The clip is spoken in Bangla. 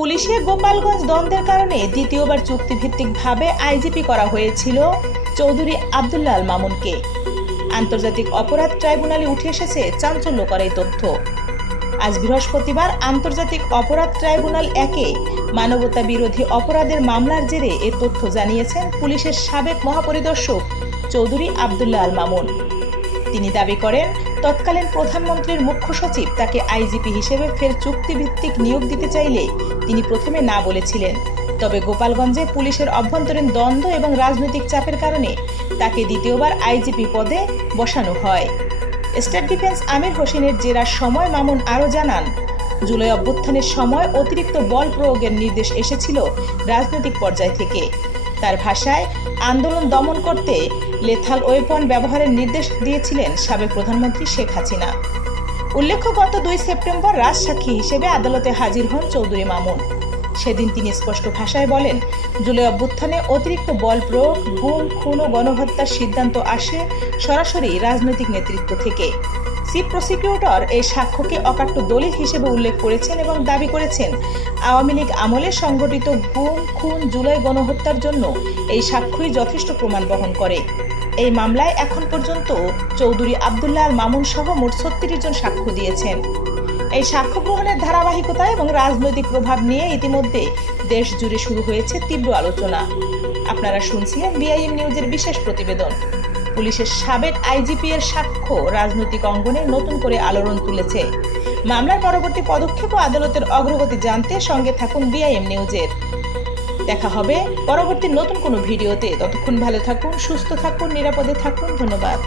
পুলিশে গোপালগঞ্জ দ্বন্দ্বের কারণে দ্বিতীয়বার চুক্তিভিত্তিকভাবে আইজিপি করা হয়েছিল চৌধুরী আবদুল্লাহ আল মামুনকে। আন্তর্জাতিক অপরাধ ট্রাইব্যুনালে উঠে এসেছে চাঞ্চল্যকর এই তথ্য। আজ বৃহস্পতিবার আন্তর্জাতিক অপরাধ ট্রাইব্যুনাল একে মানবতা বিরোধী অপরাধের মামলার জেরে এ তথ্য জানিয়েছেন পুলিশের সাবেক মহাপরিদর্শক চৌধুরী আবদুল্লাহ আল মামুন। তিনি দাবি করেন তৎকালীন প্রধানমন্ত্রীর মুখ্য সচিব তাকে আইজিপি হিসেবে ফের চুক্তিভিত্তিক নিয়োগ দিতে চাইলে তিনি প্রথমে না বলেছিলেন। তবে গোপালগঞ্জে পুলিশের অভ্যন্তরীণ দ্বন্দ্ব এবং রাজনৈতিক চাপের কারণে তাকে দ্বিতীয়বার আইজিপি পদে বসানো হয়। স্টেট ডিফেন্স আমির হোসেনের জেরার সময় মামুন আরও জানান, জুলাই অভ্যুত্থানের সময় অতিরিক্ত বল প্রয়োগের নির্দেশ এসেছিল রাজনৈতিক পর্যায় থেকে। তার ভাষায় আন্দোলন দমন করতে লেথাল ওয়েপন ব্যবহারের নির্দেশ দিয়েছিলেন সাবেক প্রধানমন্ত্রী শেখ হাসিনা। উল্লেখ্য, গত দুই সেপ্টেম্বর রাজসাক্ষী হিসেবে আদালতে হাজির হন চৌধুরী মামুন। সেদিন তিনি স্পষ্ট ভাষায় বলেন, জুলাই অভ্যুত্থানে অতিরিক্ত বল প্রয়োগ, গুম, খুন ও গণহত্যার সিদ্ধান্ত আসে সরাসরি রাজনৈতিক নেতৃত্ব থেকে। চিফ প্রসিকিউটর এই সাক্ষ্যকে অকাট্য দলিল হিসেবে উল্লেখ করেছেন এবং দাবি করেছেন, আওয়ামী লীগ আমলে সংগঠিত গুম, খুন, জুলাই গণহত্যার জন্য এই সাক্ষ্যই যথেষ্ট প্রমাণ বহন করে। এই মামলায় এখন পর্যন্ত চৌধুরী আবদুল্লাহ আল মামুন সহ মোট ছত্রিশ জন সাক্ষ্য দিয়েছেন। এই সাক্ষ্য গ্রহণের ধারাবাহিকতা এবং রাজনৈতিক প্রভাব নিয়ে ইতিমধ্যে দেশ জুড়ে শুরু হয়েছে তীব্র আলোচনা। আপনারা শুনছিলেন বিআইএম নিউজের বিশেষ প্রতিবেদন। পুলিশের সাবেক আইজিপি এর সাক্ষ্য রাজনৈতিক অঙ্গনে নতুন করে আলোড়ন তুলেছে। মামলার পরবর্তী পদক্ষেপ ও আদালতের অগ্রগতি জানতে সঙ্গে থাকুন বিআইএম নিউজের। দেখা হবে পরবর্তী নতুন কোনো ভিডিওতে। ততক্ষণ ভালো থাকুন, সুস্থ থাকুন, নিরাপদে থাকুন। ধন্যবাদ।